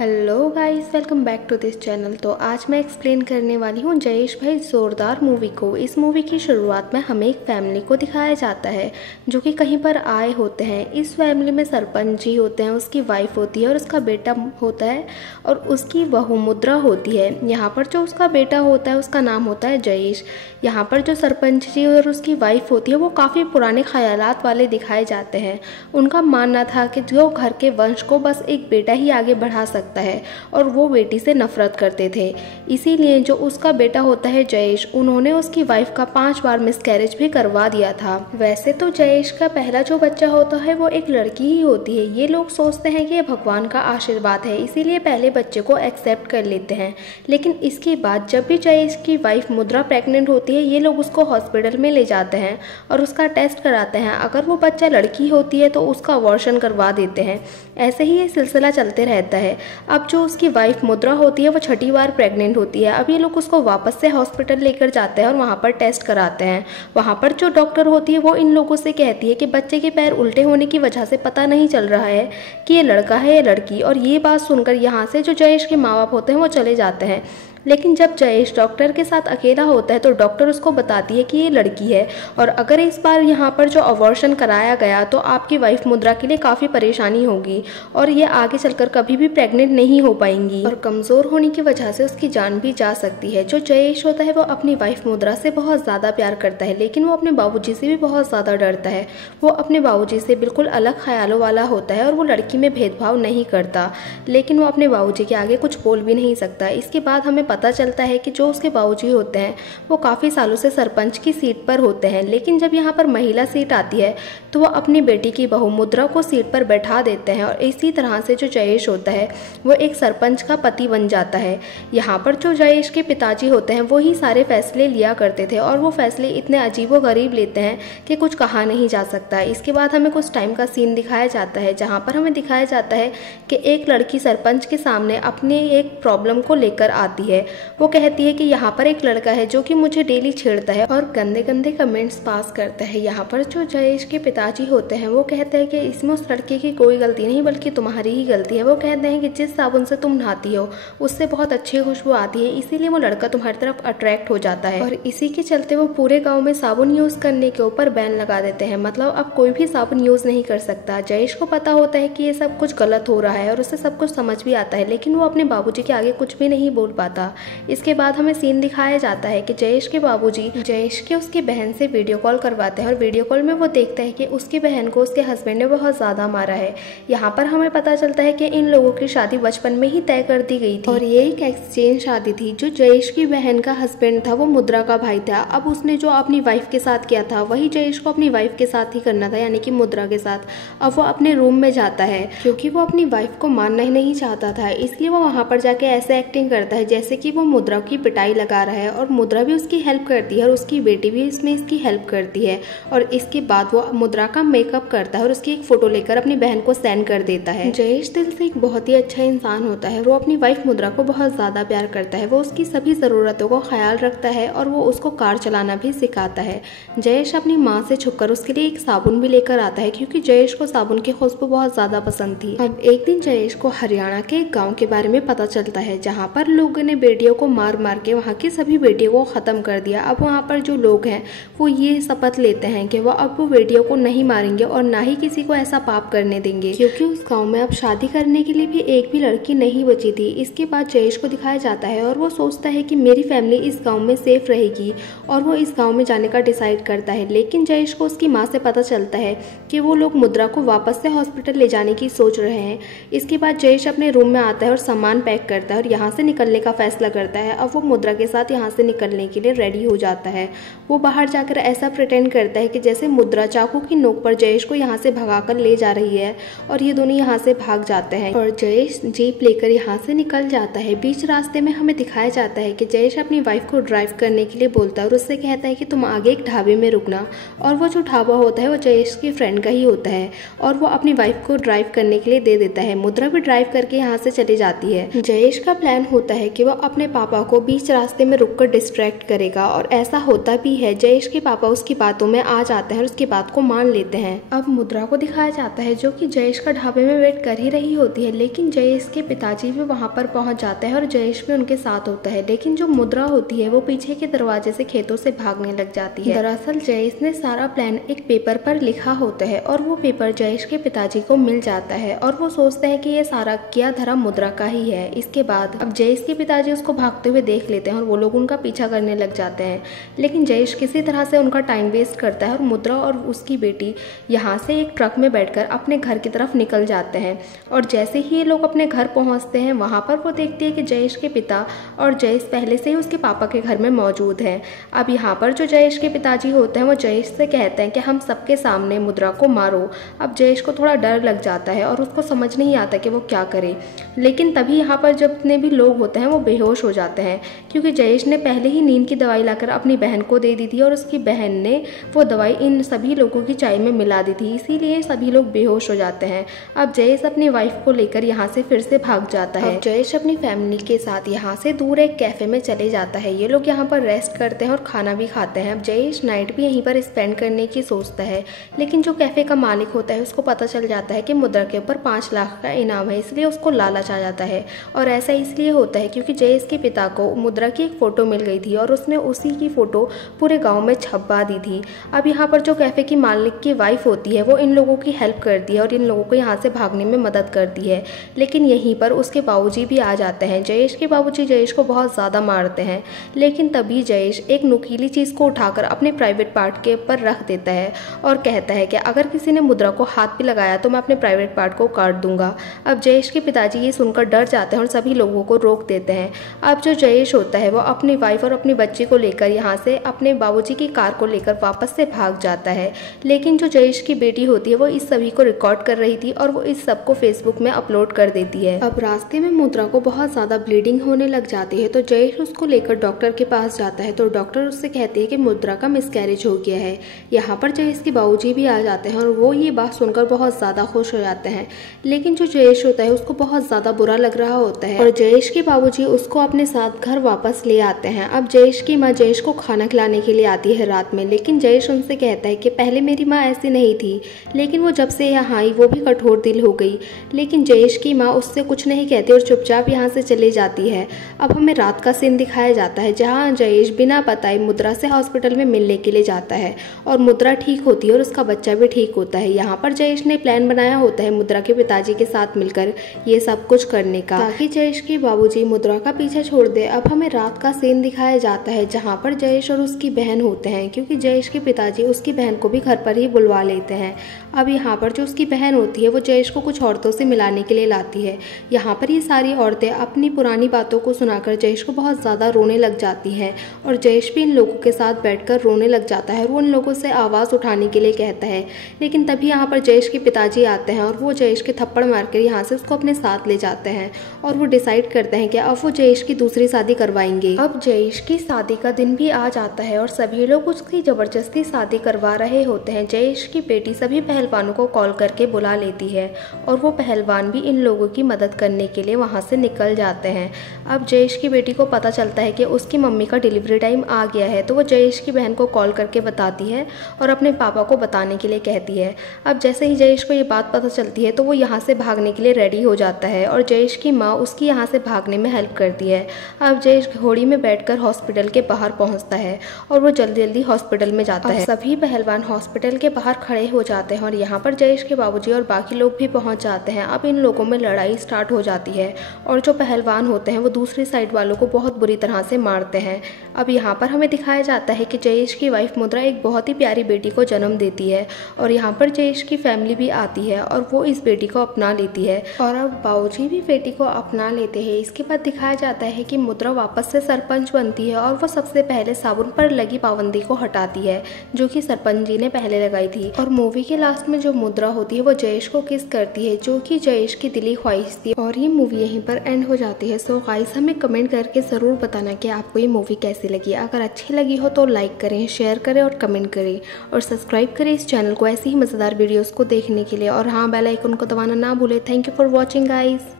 Hello guys, welcome back to this channel. तो आज मैं एक्सप्लेन करने वाली हूँ जयेश भाई जोरदार मूवी को। इस मूवी की शुरुआत में हमें एक फैमिली को दिखाया जाता है जो कि कहीं पर आए होते हैं। इस फैमिली में सरपंच जी होते हैं, उसकी वाइफ होती है और उसका बेटा होता है और उसकी बहू मुद्रा होती है। यहाँ पर जो उसका बेटा होता है उसका नाम होता है जयेश। यहाँ पर जो सरपंच जी और उसकी वाइफ होती है वो काफ़ी पुराने ख्यालात वाले दिखाए जाते हैं। उनका मानना था कि जो घर के वंश को बस एक बेटा ही आगे बढ़ा सकता है और वो बेटी से नफरत करते थे। इसीलिए जो उसका बेटा होता है जयेश, उन्होंने उसकी वाइफ का 5 बार मिसकैरेज भी करवा दिया था। वैसे तो जयेश का पहला जो बच्चा होता है वो एक लड़की ही होती है। ये लोग सोचते हैं कि ये भगवान का आशीर्वाद है, इसीलिए पहले बच्चे को एक्सेप्ट कर लेते हैं। लेकिन इसके बाद जब भी जयेश की वाइफ मुद्रा प्रेग्नेंट होती है, ये लोग उसको हॉस्पिटल में ले जाते हैं और उसका टेस्ट कराते हैं। अगर वो बच्चा लड़की होती है तो उसका अबॉर्शन करवा देते हैं। ऐसे ही ये सिलसिला चलते रहता है। अब जो उसकी वाइफ मुद्रा होती है वो 6ठी बार प्रेग्नेंट होती है। अब ये लोग उसको वापस से हॉस्पिटल लेकर जाते हैं और वहाँ पर टेस्ट कराते हैं। वहाँ पर जो डॉक्टर होती है वो इन लोगों से कहती है कि बच्चे के पैर उल्टे होने की वजह से पता नहीं चल रहा है कि ये लड़का है या लड़की। और ये बात सुनकर यहाँ से जो जयेश के माँ बाप होते हैं वो चले जाते हैं। लेकिन जब जयेश डॉक्टर के साथ अकेला होता है तो डॉक्टर उसको बताती है कि ये लड़की है और अगर इस बार यहाँ पर जो अबॉर्शन कराया गया तो आपकी वाइफ मुद्रा के लिए काफ़ी परेशानी होगी और ये आगे चलकर कभी भी प्रेग्नेंट नहीं हो पाएंगी और कमज़ोर होने की वजह से उसकी जान भी जा सकती है। जो जयेश होता है वो अपनी वाइफ मुद्रा से बहुत ज़्यादा प्यार करता है, लेकिन वो अपने बाबूजी से भी बहुत ज़्यादा डरता है। वो अपने बाबूजी से बिल्कुल अलग ख्यालों वाला होता है और वो लड़की में भेदभाव नहीं करता, लेकिन वो अपने बाबूजी के आगे कुछ बोल भी नहीं सकता। इसके बाद हमें पता चलता है कि जो उसके बाबूजी होते हैं वो काफ़ी सालों से सरपंच की सीट पर होते हैं, लेकिन जब यहाँ पर महिला सीट आती है तो वो अपनी बेटी की बहू मुद्रा को सीट पर बैठा देते हैं और इसी तरह से जो जयेश होता है वो एक सरपंच का पति बन जाता है। यहाँ पर जो जयेश के पिताजी होते हैं वो ही सारे फैसले लिया करते थे और वो फैसले इतने अजीबोगरीब लेते हैं कि कुछ कहा नहीं जा सकता। इसके बाद हमें कुछ टाइम का सीन दिखाया जाता है जहाँ पर हमें दिखाया जाता है कि एक लड़की सरपंच के सामने अपने एक प्रॉब्लम को लेकर आती है। वो कहती है कि यहाँ पर एक लड़का है जो कि मुझे डेली छेड़ता है और गंदे गंदे कमेंट्स पास करता है। यहाँ पर जो जयेश के पिताजी होते हैं वो कहते हैं कि इसमें उस लड़के की कोई गलती नहीं बल्कि तुम्हारी ही गलती है। वो कहते हैं कि जिस साबुन से तुम नहाती हो उससे बहुत अच्छी खुशबू आती है, इसीलिए वो लड़का तुम्हारी तरफ अट्रैक्ट हो जाता है और इसी के चलते वो पूरे गाँव में साबुन यूज़ करने के ऊपर बैन लगा देते हैं। मतलब अब कोई भी साबुन यूज़ नहीं कर सकता। जयेश को पता होता है कि ये सब कुछ गलत हो रहा है और उसे सब कुछ समझ भी आता है, लेकिन वो अपने बाबूजी के आगे कुछ भी नहीं बोल पाता। इसके बाद हमें सीन दिखाया जाता है कि जयेश के बाबूजी जयेश के उसकी बहन से वीडियो कॉल करवाते हैं और वीडियो कॉल में वो देखता है कि उसकी बहन को उसके हस्बैंड ने बहुत ज़्यादा मारा है। यहाँ पर हमें पता चलता है कि इन लोगों की शादी बचपन में ही तय कर दी गई थी और ये एक एक्सचेंज शादी थी। जो जयेश की बहन का हस्बैंड था वो मुद्रा का भाई था। अब उसने जो अपनी वाइफ के साथ किया था वही जयेश को अपनी वाइफ के साथ ही करना था, यानी कि मुद्रा के साथ। अब वो अपने रूम में जाता है क्योंकि वो अपनी वाइफ को मारना ही नहीं चाहता था, इसलिए वो वहाँ पर जाके ऐसे एक्टिंग करता है जैसे कि वो मुद्रा की पिटाई लगा रहा है और मुद्रा भी उसकी हेल्प करती है और उसकी बेटी भी इसमें इसकी हेल्प करती है। और इसके बाद वो मुद्रा का मेकअप करता है और उसकी एक फ़ोटो लेकर अपनी बहन को सेंड कर देता है। जयेश दिल से एक बहुत ही अच्छा इंसान होता है। वो अपनी वाइफ मुद्रा को बहुत ज़्यादा प्यार करता है। वो उसकी सभी ज़रूरतों को ख्याल रखता है और वो उसको कार चलाना भी सिखाता है। जयेश अपनी माँ से छुपकर उसके लिए एक साबुन भी लेकर आता है क्योंकि जयेश को साबुन की खुशबू बहुत ज़्यादा पसंद थी। अब एक दिन जयेश को हरियाणा के एक गाँव के बारे में पता चलता है जहाँ पर लोगों ने बेटियों को मार मार के वहाँ की सभी बेटियों को ख़त्म कर दिया। अब वहाँ पर जो लोग हैं वो ये शपथ लेते हैं कि वो अब वो बेटियों को नहीं मारेंगे और ना ही किसी को ऐसा पाप करने देंगे, क्योंकि उस गांव में अब शादी करने के लिए भी एक भी लड़की नहीं बची थी। इसके बाद जयेश को दिखाया जाता है और वो सोचता है कि मेरी फैमिली इस गाँव में सेफ रहेगी और वो इस गाँव में जाने का डिसाइड करता है। लेकिन जयेश को उसकी माँ से पता चलता है कि वो लोग मुद्रा को वापस से हॉस्पिटल ले जाने की सोच रहे हैं। इसके बाद जयेश अपने रूम में आता है और सामान पैक करता है और यहाँ से निकलने का फैसला करता है। अब वो मुद्रा के साथ यहाँ से निकलने के लिए रेडी हो जाता है। वो बाहर जाकर ऐसा प्रिटेंड करता है कि जैसे मुद्रा चाकू की नोक पर जयेश को यहाँ से भगाकर ले जा रही है और ये दोनों यहाँ से भाग जाते हैं और जयेश जीप लेकर यहाँ से निकल जाता है। बीच रास्ते में हमें दिखाया जाता है कि जयेश अपनी वाइफ को ड्राइव करने के लिए बोलता है और उससे कहता है कि तुम आगे एक ढाबे में रुकना, और वो जो ढाबा होता है वो जयेश की फ्रेंड का ही होता है और वो अपनी वाइफ को ड्राइव करने के लिए दे देता है। मुद्रा भी ड्राइव करके यहाँ से चली जाती है। जयेश का प्लान होता है कि वो अपने पापा को बीच रास्ते में रुककर डिस्ट्रैक्ट करेगा और ऐसा होता भी है। जयेश के पापा उसकी बातों में आ जाते हैं और उसकी बात को मान लेते हैं। अब मुद्रा को दिखाया जाता है जो कि जयेश का ढाबे में वेट कर ही रही होती है, लेकिन जयेश के पिताजी भी वहां पर पहुंच जाते हैं और जयेश भी उनके साथ होता है। लेकिन जो मुद्रा होती है वो पीछे के दरवाजे से खेतों से भागने लग जाती है। दरअसल जयेश ने सारा प्लान एक पेपर पर लिखा होता है और वो पेपर जयेश के पिताजी को मिल जाता है और वो सोचते हैं कि ये सारा किया धरा मुद्रा का ही है। इसके बाद अब जयेश के पिताजी उसको भागते हुए देख लेते हैं और वो लोग उनका पीछा करने लग जाते हैं, लेकिन जयेश किसी तरह से उनका टाइम वेस्ट करता है और मुद्रा और उसकी बेटी यहाँ से एक ट्रक में बैठकर अपने घर की तरफ निकल जाते हैं। और जैसे ही ये लोग अपने घर पहुँचते हैं वहाँ पर वो देखती है कि जयेश के पिता और जयेश पहले से ही उसके पापा के घर में मौजूद हैं। अब यहाँ पर जो जयेश के पिताजी होते हैं वो जयेश से कहते हैं कि हम सबके सामने मुद्रा को मारो। अब जयेश को थोड़ा डर लग जाता है और उसको समझ नहीं आता कि वो क्या करे, लेकिन तभी यहाँ पर जितने भी लोग होते हैं वो बेहोश हो जाते हैं क्योंकि जयेश ने पहले ही नींद की दवाई लाकर अपनी बहन को दे दी थी और उसकी बहन ने वो दवाई इन सभी लोगों की चाय में मिला दी थी, इसीलिए सभी लोग बेहोश हो जाते हैं। अब जयेश अपनी वाइफ को लेकर यहाँ से फिर से भाग जाता है। जयेश अपनी फैमिली के साथ यहाँ से दूर एक कैफे में चले जाता है। ये लोग यहाँ पर रेस्ट करते हैं और खाना भी खाते हैं। अब जयेश नाइट भी यहीं पर स्पेंड करने की सोचता है, लेकिन जो कैफे का मालिक होता है उसको पता चल जाता है कि मुद्रा के ऊपर 5 लाख का इनाम है, इसलिए उसको लालच आ जाता है। और ऐसा इसलिए होता है क्योंकि जयेश के पिता को मुद्रा की एक फ़ोटो मिल गई थी और उसने उसी की फ़ोटो पूरे गांव में छपवा दी थी। अब यहाँ पर जो कैफ़े की मालिक की वाइफ होती है वो इन लोगों की हेल्प करती है और इन लोगों को यहाँ से भागने में मदद करती है, लेकिन यहीं पर उसके बाबूजी भी आ जाते हैं। जयेश के बाबूजी जयेश को बहुत ज़्यादा मारते हैं, लेकिन तभी जयेश एक नुकीली चीज़ को उठाकर अपने प्राइवेट पार्ट के ऊपर रख देता है और कहता है कि अगर किसी ने मुद्रा को हाथ भी लगाया तो मैं अपने प्राइवेट पार्ट को काट दूंगा। अब जयेश के पिताजी ये सुनकर डर जाते हैं और सभी लोगों को रोक देते हैं। अब जो जयेश होता है वो अपनी वाइफ और अपनी बच्ची को लेकर यहाँ से अपने बाबूजी की कार को लेकर वापस से भाग जाता है, लेकिन जो जयेश की बेटी होती है वो इस सभी को रिकॉर्ड कर रही थी और वो इस सब को फेसबुक में अपलोड कर देती है। अब रास्ते में मुद्रा को बहुत ज़्यादा ब्लीडिंग होने लग जाती है तो जयेश उसको लेकर डॉक्टर के पास जाता है तो डॉक्टर उससे कहते हैं कि मुद्रा का मिसकैरेज हो गया है। यहाँ पर जयेश के बाबूजी भी आ जाते हैं और वो ये बात सुनकर बहुत ज़्यादा खुश हो जाते हैं, लेकिन जो जयेश होता है उसको बहुत ज़्यादा बुरा लग रहा होता है और जयेश के बाबूजी उसको अपने साथ घर वापस ले आते हैं। अब जयेश की माँ जयेश को खाना खिलाने के लिए आती है रात में, लेकिन जयेश उनसे कहता है कि पहले मेरी माँ ऐसी नहीं थी, लेकिन वो जब से यहाँ आई वो भी कठोर दिल हो गई। लेकिन जयेश की माँ उससे कुछ नहीं कहती और चुपचाप यहाँ से चली जाती है। अब हमें रात का सीन दिखाया जाता है जहाँ जयेश बिना बताए मुद्रा से हॉस्पिटल में मिलने के लिए जाता है और मुद्रा ठीक होती है और उसका बच्चा भी ठीक होता है। यहाँ पर जयेश ने प्लान बनाया होता है मुद्रा के पिताजी के साथ मिलकर ये सब कुछ करने का, ताकि जयेश के बाबूजी मुद्रा का पीछा छोड़ दे। अब हमें रात का सीन दिखाया जाता है जहाँ पर जयेश और उसकी बहन होते हैं, क्योंकि जयेश के पिताजी उसकी बहन को भी घर पर ही बुलवा लेते हैं। अब यहाँ पर जो उसकी बहन होती है वो जयेश को कुछ औरतों से मिलाने के लिए लाती है। यहाँ पर ये सारी औरतें अपनी पुरानी बातों को सुनाकर जयेश को बहुत ज़्यादा रोने लग जाती हैं और जयेश भी इन लोगों के साथ बैठकर रोने लग जाता है और वो उन लोगों से आवाज़ उठाने के लिए कहता है। लेकिन तभी यहाँ पर जयेश के पिताजी आते हैं और वो जयेश के थप्पड़ मारकर यहाँ से उसको अपने साथ ले जाते हैं और वो डिसाइड करते हैं कि अब वो जयेश की दूसरी शादी करवाएंगे। अब जयेश की शादी का दिन भी आ जाता है और सभी लोग उसकी ज़बरदस्ती शादी करवा रहे होते हैं। जयेश की बेटी सभी पहलवानों को कॉल करके बुला लेती है और वो पहलवान भी इन लोगों की मदद करने के लिए वहाँ से निकल जाते हैं। अब जयेश की बेटी को पता चलता है कि उसकी मम्मी का डिलीवरी टाइम आ गया है, तो वो जयेश की बहन को कॉल करके बताती है और अपने पापा को बताने के लिए कहती है। अब जैसे ही जयेश को ये बात पता चलती है तो वो यहाँ से भागने के लिए रेडी हो जाता है और जयेश की माँ उसकी यहाँ से भागने में हेल्प करती है। अब जयेश घोड़ी में बैठकर हॉस्पिटल के बाहर पहुँचता है और वो जल्दी जल्दी हॉस्पिटल में जाता है। सभी पहलवान हॉस्पिटल के बाहर खड़े हो जाते हैं और यहाँ पर जयेश के बाबूजी और बाकी लोग भी पहुँच जाते हैं। अब इन लोगों में लड़ाई स्टार्ट हो जाती है और जो पहलवान होते हैं वो दूसरी साइड वालों को बहुत बुरी तरह से मारते हैं। अब यहाँ पर हमें दिखाया जाता है कि जयेश की वाइफ मुद्रा एक बहुत ही प्यारी बेटी को जन्म देती है और यहाँ पर जयेश की फैमिली भी आती है और वो इस बेटी को अपना लेती है और अब बाबूजी भी बेटी को अपना लेते हैं। इसके बाद दिखाया जाता है कि मुद्रा वापस से सरपंच बनती है और वो सबसे पहले साबुन पर लगी पाबंदी को हटाती है जो कि सरपंच जी ने पहले लगाई थी। और मूवी के लास्ट में जो मुद्रा होती है वो जयेश को किस करती है जो कि जयेश की दिली ख्वाहिश थी और ये मूवी यहीं पर एंड हो जाती है। सो गाइस हमें कमेंट करके ज़रूर बताना कि आपको ये मूवी कैसी लगी। अगर अच्छी लगी हो तो लाइक करें, शेयर करें और कमेंट करें और सब्सक्राइब करें इस चैनल को ऐसी ही मज़ेदार वीडियोस को देखने के लिए। और हाँ, बेल आइकन को दबाना ना भूलें। Thank you for watching guys.